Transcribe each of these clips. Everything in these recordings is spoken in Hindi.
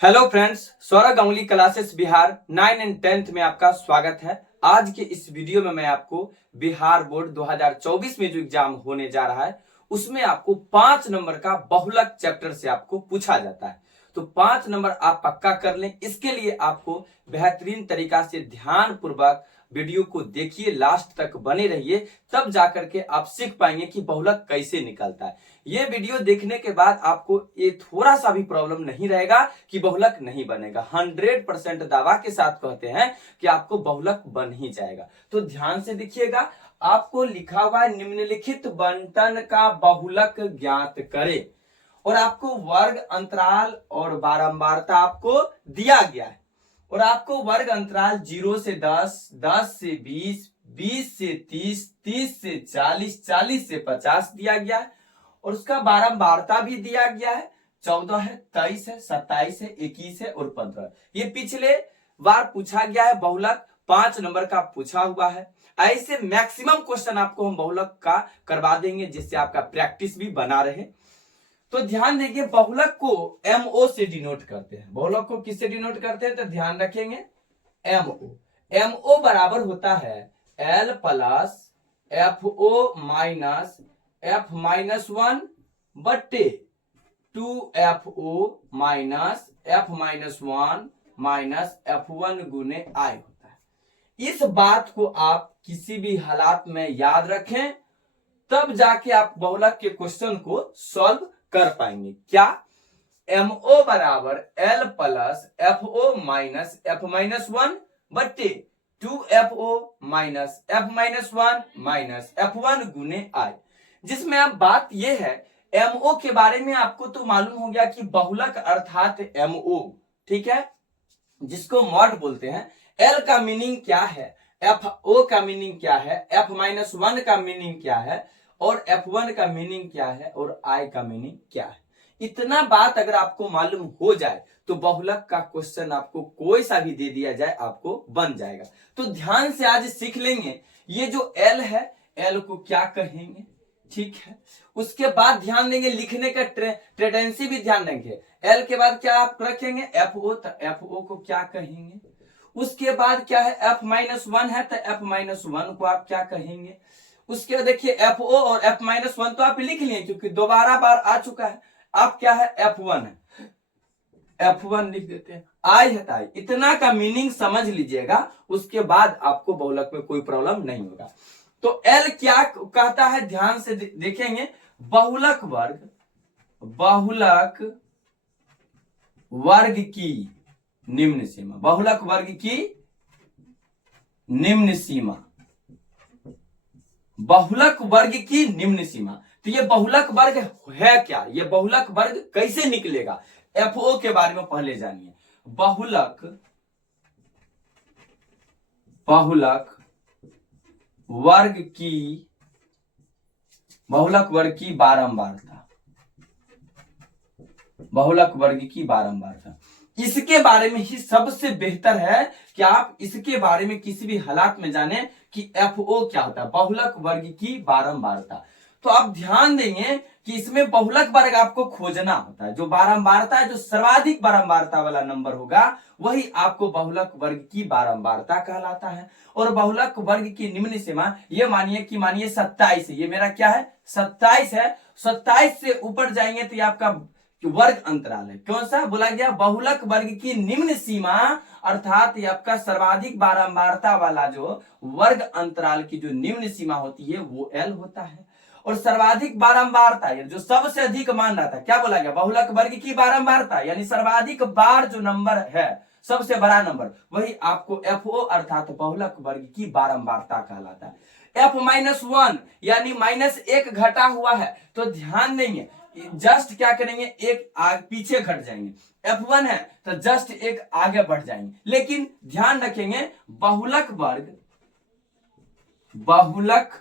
Hello friends, Saurabh Ganguly classes Bihar 9 and 10th में आपका स्वागत है। आज के इस वीडियो में मैं आपको बिहार बोर्ड 2024 में जो एग्जाम होने जा रहा है उसमें आपको 5 नंबर का बहुलक चैप्टर से आपको पूछा जाता है। तो 5 नंबर आप पक्का कर लें। इसके लिए आपको बेहतरीन तरीका से ध्यान पूर्वक वीडियो को देखिए, लास्ट तक बने रहिए, तब जाकर के आप सीख पाएंगे कि बहुलक कैसे निकलता है। ये वीडियो देखने के बाद आपको ये थोड़ा सा भी प्रॉब्लम नहीं रहेगा कि बहुलक नहीं बनेगा। 100% दावा के साथ कहते हैं कि आपको बहुलक बन ही जाएगा। तो ध्यान से देखिएगा, आपको लिखा हुआ है निम्नलिखित बंटन का बहुलक ज्ञात करे और आपको वर्ग अंतराल और बारंबारता आपको दिया गया है और आपको वर्ग अंतराल 0 से 10, 10 से 20, 20 से 30, 30 से 40, 40 से 50 दिया गया है और उसका बारंबारता भी दिया गया है। 14 है, 23 है, 27 है, 21 है और 15। ये पिछले बार पूछा गया है, बहुलक 5 नंबर का पूछा हुआ है। ऐसे मैक्सिमम क्वेश्चन आपको हम बहुलक का करवा देंगे जिससे आपका प्रैक्टिस भी बना रहे। तो ध्यान देखिए, बहुलक को एमओ से डिनोट करते हैं। बहुलक को किससे डिनोट करते हैं तो ध्यान रखेंगे एमओ। एमओ बराबर होता है L plus F O minus F minus one बट्टे 2FO minus F minus one minus F1 गुने आई होता है। इस बात को आप किसी भी हालात में याद रखें, तब जाके आप बहुलक के क्वेश्चन को सॉल्व कर पाएंगे। क्या? MO बराबर L plus FO minus F minus one बट्टे 2FO minus F minus one minus F1 गुने आई, जिसमें अब बात यह है MO के बारे में आपको तो मालूम हो गया कि बहुलक अर्थात MO, ठीक है, जिसको मॉड बोलते हैं। L का मीनिंग क्या है, FO का मीनिंग क्या है, F माइनस वन का मीनिंग क्या है और F1 का मीनिंग क्या है और I का मीनिंग क्या है। इतना बात अगर आपको मालूम हो जाए तो बहुलक का क्वेश्चन आपको कोई सा भी दे दिया जाए आपको बन जाएगा। तो ध्यान से आज सीख लेंगे ये जो L है, L को क्या कहेंगे, ठीक है। उसके बाद ध्यान देंगे लिखने का टेंडेंसी भी ध्यान देंगे। L के बाद क्या आप रखेंगे FO, तो FO को क्या कहेंगे। उसके बाद क्या है F माइनस वन है तो F माइनस वन को आप क्या कहेंगे। उसके बाद देखिए FO और F माइनस वन तो आप लिख लिए क्योंकि दोबारा बार आ चुका है। आप क्या है F1 है, F1 लिख देते हैं। आई है ताई, इतना का मीनिंग समझ लीजिएगा, उसके बाद आपको बहुलक में कोई प्रॉब्लम नहीं होगा। तो L क्या कहता है ध्यान से देखेंगे, बहुलक वर्ग, बहुलक वर्ग की निम्न सीमा, बहुलक वर्ग की निम्न सीमा, बहुलक वर्ग की निम्न सीमा। तो ये बहुलक वर्ग है क्या, ये बहुलक वर्ग कैसे निकलेगा, FO के बारे में पहले जानिए। बहुलक बहुलक वर्ग की, बहुलक वर्ग की बारंबारता, बहुलक वर्ग की बारंबारता, इसके बारे में ही सबसे बेहतर है कि आप इसके बारे में किसी भी हालात में जाने कि FO क्या होता है, बहुलक वर्ग की बारंबारता। तो आप ध्यान देंगे कि इसमें बहुलक वर्ग आपको खोजना होता है, जो बारंबारता है, जो सर्वाधिक बारंबारता वाला नंबर होगा वही आपको बहुलक वर्ग की बारंबारता कहलाता है। और बहुलक वर्ग की निम्न सीमा, ये मानिए कि मानिए 27 है, ये मेरा क्या है 27 है, 27 से ऊपर जाएंगे तो ये आपका वर्ग अंतराल है। कौन सा बोला गया, बहुलक वर्ग की निम्न सीमा, अर्थात ये आपका सर्वाधिक बारंबारता वाला जो वर्ग अंतराल की जो निम्न सीमा होती है वो L होता है। और सर्वाधिक बारंबारता जो सबसे अधिक मान रहा था, क्या बोला गया, बहुलक वर्ग की बारंबारता, यानी सर्वाधिक बार जो नंबर है, सबसे बड़ा नंबर, वही आपको FO अर्थात बहुलक वर्ग की बारंबारता कहलाता है। F माइनस वन यानी माइनस एक घटा हुआ है, तो ध्यान देंगे जस्ट क्या करेंगे, एक पीछे घट जाएंगे। F1 है तो जस्ट एक आगे बढ़ जाएंगे। लेकिन ध्यान रखेंगे बहुलक वर्ग, बहुलक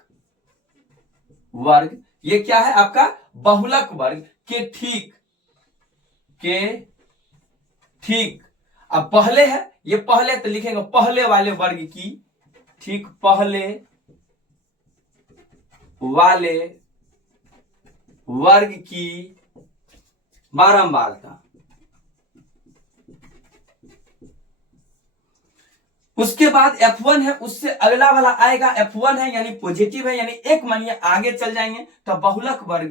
वर्ग ये क्या है आपका, बहुलक वर्ग के ठीक अब पहले है, ये पहले तो लिखेंगे पहले वाले वर्ग की, ठीक, पहले वाले वर्ग की बारंबारता, उसके बाद F1 है, उससे अगला वाला आएगा F1 है यानी पॉजिटिव है, यानी एक मानिए आगे चल जाएंगे तो बहुलक वर्ग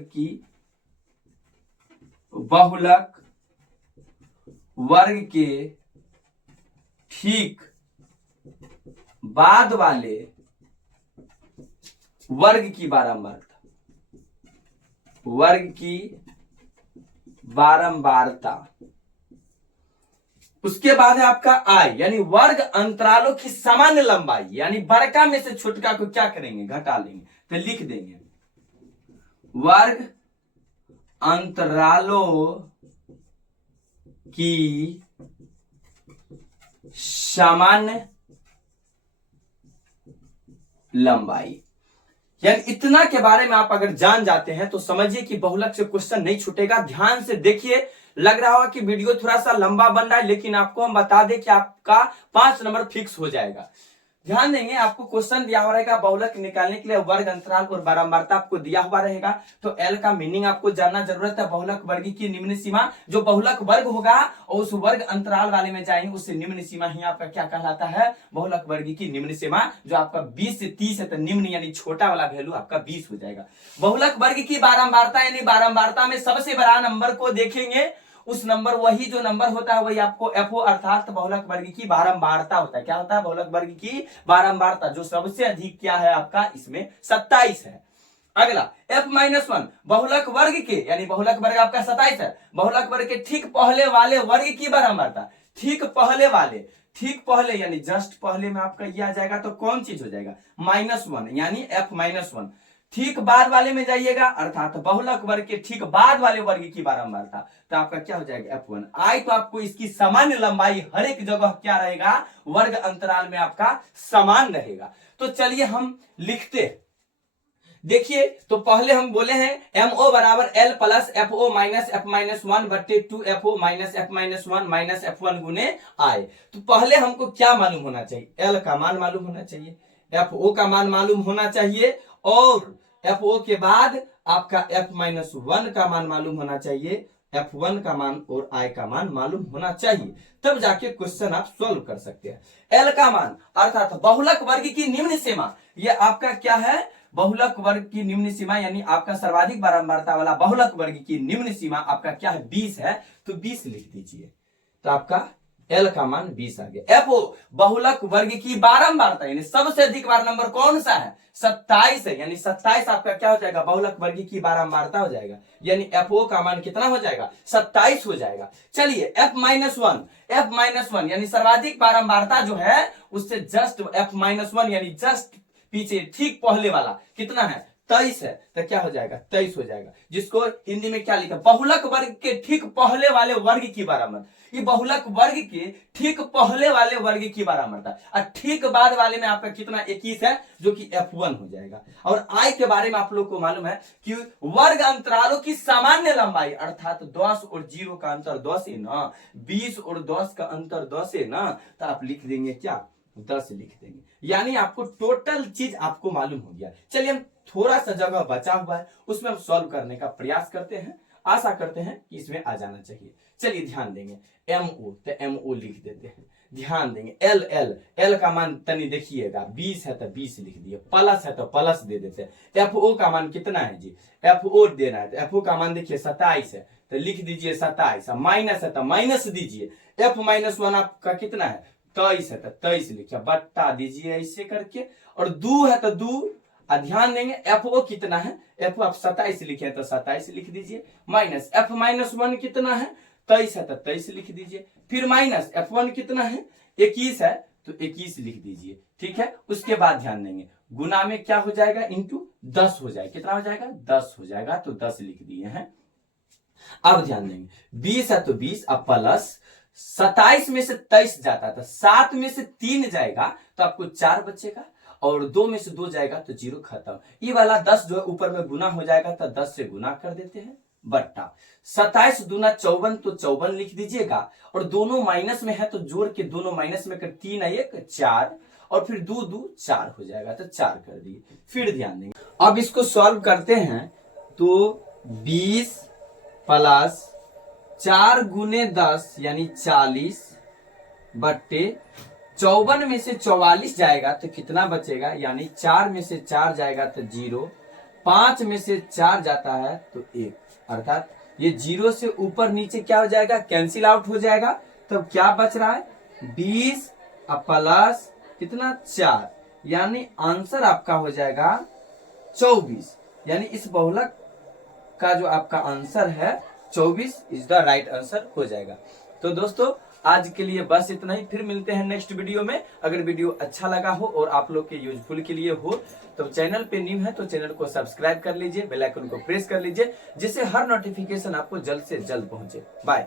के ठीक बाद वाले वर्ग की बारंबारता। उसके बाद है आपका आई यानी वर्ग अंतरालों की सामान्य लंबाई, यानी बड़का में से छोटका को क्या करेंगे, घटा लेंगे, तो लिख देंगे वर्ग अंतरालों की सामान्य लंबाई। यानी इतना के बारे में आप अगर जान जाते हैं तो समझिए कि बहुलक से क्वेश्चन नहीं छूटेगा। ध्यान से देखिए, लग रहा होगा कि वीडियो थोड़ा सा लंबा बन रहा है, लेकिन आपको हम बता दें कि आपका 5 नंबर फिक्स हो जाएगा। ध्यान देंगे, आपको क्वेश्चन दिया हुआ रहेगा बहुलक निकालने के लिए वर्ग अंतराल और बारंबारता आपको दिया हुआ रहेगा। तो एल का मीनिंग आपको जानना जरूरत है। बहुलक वर्ग की निम्न सीमा, जो बहुलक वर्ग होगा और उस वर्ग अंतराल वाले में जाएंगे, उससे निम्न सीमा ही आपका क्या कहलाता है, बहुलक वर्ग की निम्न सीमा, जो आपका 20 से 30 है, तो निम्न यानी छोटा वाला वैल्यू आपका 20 हो जाएगा। बहुलक वर्ग की बारंबारता यानी बारंबारता में सबसे बड़ा नंबर को देखेंगे, उस नंबर, वही जो नंबर होता है वही आपको एफओ अर्थात बहुलक वर्ग की बारंबारता होता है। क्या होता है, बहुलक वर्ग की बारंबारता, जो सबसे अधिक क्या है आपका इसमें 27 है। अगला F-1 बहुलक वर्ग के, यानी बहुलक वर्ग आपका 27 है, बहुलक वर्ग के ठीक पहले वाले वर्ग की बारंबारता, ठीक पहले यानी जस्ट पहले में आपका यह आ जाएगा तो कौन चीज हो जाएगा, -1 यानी F-1। ठीक बाद वाले में जाइएगा अर्थात बहुलक वर्ग के ठीक बाद वाले वर्ग की बारंबारता, तो आपका क्या हो जाएगा F1 आई। तो आपको इसकी सामान्य लंबाई हर एक जगह क्या रहेगा, वर्ग अंतराल में आपका समान रहेगा। तो चलिए हम लिखते, देखिए तो पहले हम बोले हैं MO बराबर L plus FO minus F-1 बट्टे 2FO minus F-1 minus F1 गुने I। तो पहले हमको क्या मालूम होना चाहिए, L का मान मालूम होना चाहिए, FO का मान मालूम होना चाहिए, और FO के बाद आपका F-1 का मान मालूम होना चाहिए, F1 का मान और I का मान मालूम होना चाहिए, तब जाके क्वेश्चन आप सॉल्व कर सकते हैं। L का मान अर्थात बहुलक वर्ग की निम्न सीमा, ये आपका क्या है, बहुलक वर्ग की निम्न सीमा यानी आपका सर्वाधिक बारंबारता वाला बहुलक वर्ग की निम्न सीमा आपका क्या है, 20 है, तो 20 लिख दीजिए, तो आपका L का मान 20 आ गया। FO बहुलक वर्ग की बारंबारता यानी सबसे अधिक बार नंबर कौन सा है, 27 है, यानी 27 आपका क्या हो जाएगा, बहुलक वर्ग की बारंबारता हो जाएगा, यानी FO का मान कितना हो जाएगा, 27 हो जाएगा। चलिए F-1 यानी सर्वाधिक बारंबारता जो है उससे जस्ट F-1 यानी जस्ट पीछे ठीक पहले वाला कितना है, 23 है, तो क्या हो जाएगा, 23 हो जाएगा, जिसको हिंदी में क्या लिखा, बहुलक वर्ग के ठीक पहले वाले वर्ग की बारंबारता। ये बहुलक वर्ग के ठीक पहले वाले वर्ग की बारंबारता, और ठीक बाद वाले में आपका कितना, 21 है, जो कि F1 हो जाएगा। और I के बारे में आप लोग को मालूम है कि वर्ग अंतरालों की सामान्य लंबाई अर्थात 10 और 0 का अंतर 10 है ना, 20 और 10 का अंतर 10 है ना, तो आप लिख देंगे क्या, 10 लिख देंगे, यानी आपको टोटल चीज आपको मालूम हो गया। चलिए हम थोड़ा सा जगह बचा हुआ है उसमें हम सॉल्व करने का प्रयास करते हैं, आशा करते हैं कि इसमें आ जाना चाहिए। चलिए ध्यान देंगे, MO तो MO लिख देते हैं, ध्यान देंगे L का मान तनी देखिएगा, 20 है तो 20 लिख दिए, प्लस है तो प्लस दे देते हैं। FO का मान कितना है जी, FO देना है, तो FO का मान देखिए 27 है, तो लिख दीजिए 27, माइनस है तो माइनस दीजिए, F-1 आपका कितना है, 23 है तो 23 लिखिए, बट्टा दीजिए ऐसे करके, और 2 है तो 2, ध्यान देंगे FO कितना है, FO आप 27 लिखे तो 27 लिख दीजिए, माइनस F-1 कितना है, 23 है तो 23 लिख दीजिए, फिर माइनस F1 कितना है, 21 है तो 21 लिख दीजिए, ठीक है। उसके बाद ध्यान देंगे गुना में क्या हो जाएगा, इंटू 10 हो जाएगा, कितना हो जाएगा, 10 हो जाएगा, तो 10 लिख दिए हैं। अब ध्यान देंगे 20 है तो 20, अब प्लस 27 में से 23 जाता है तो 7 में से 3 जाएगा तो आपको 4 बचेगा, और 2 में से 2 जाएगा तो 0 खत्म। ये वाला 10 जो है ऊपर में गुना हो जाएगा तो 10 से गुना कर देते हैं, बट्टा 27 दूना 54 तो 54 लिख दीजिएगा, और दोनों माइनस में है तो जोड़ के दोनों माइनस में कर 3 1 4, और फिर 2 2 4 हो जाएगा तो 4 कर दिए। फिर ध्यान देंगे अब इसको सॉल्व करते हैं, तो 20 प्लस 4 गुने 10 यानी 40 बट्टे 54 में से 44 जाएगा तो कितना बचेगा, यानी 4 में से 4 जाएगा तो 0, 5 में से 4 जाता है तो 1, अर्थात ये 0 से ऊपर नीचे क्या हो जाएगा, कैंसिल आउट हो जाएगा। तब क्या बच रहा है, 20 प्लस कितना 4, यानी आंसर आपका हो जाएगा 24। यानी इस बहुलक का जो आपका आंसर है 24 इज द राइट आंसर हो जाएगा। तो दोस्तों आज के लिए बस इतना ही, फिर मिलते हैं नेक्स्ट वीडियो में। अगर वीडियो अच्छा लगा हो और आप लोग के यूजफुल के लिए हो तो चैनल पे न्यू है तो चैनल को सब्सक्राइब कर लीजिए, बेल आइकन को प्रेस कर लीजिए, जिससे हर नोटिफिकेशन आपको जल्द से जल्द पहुंचे। बाय।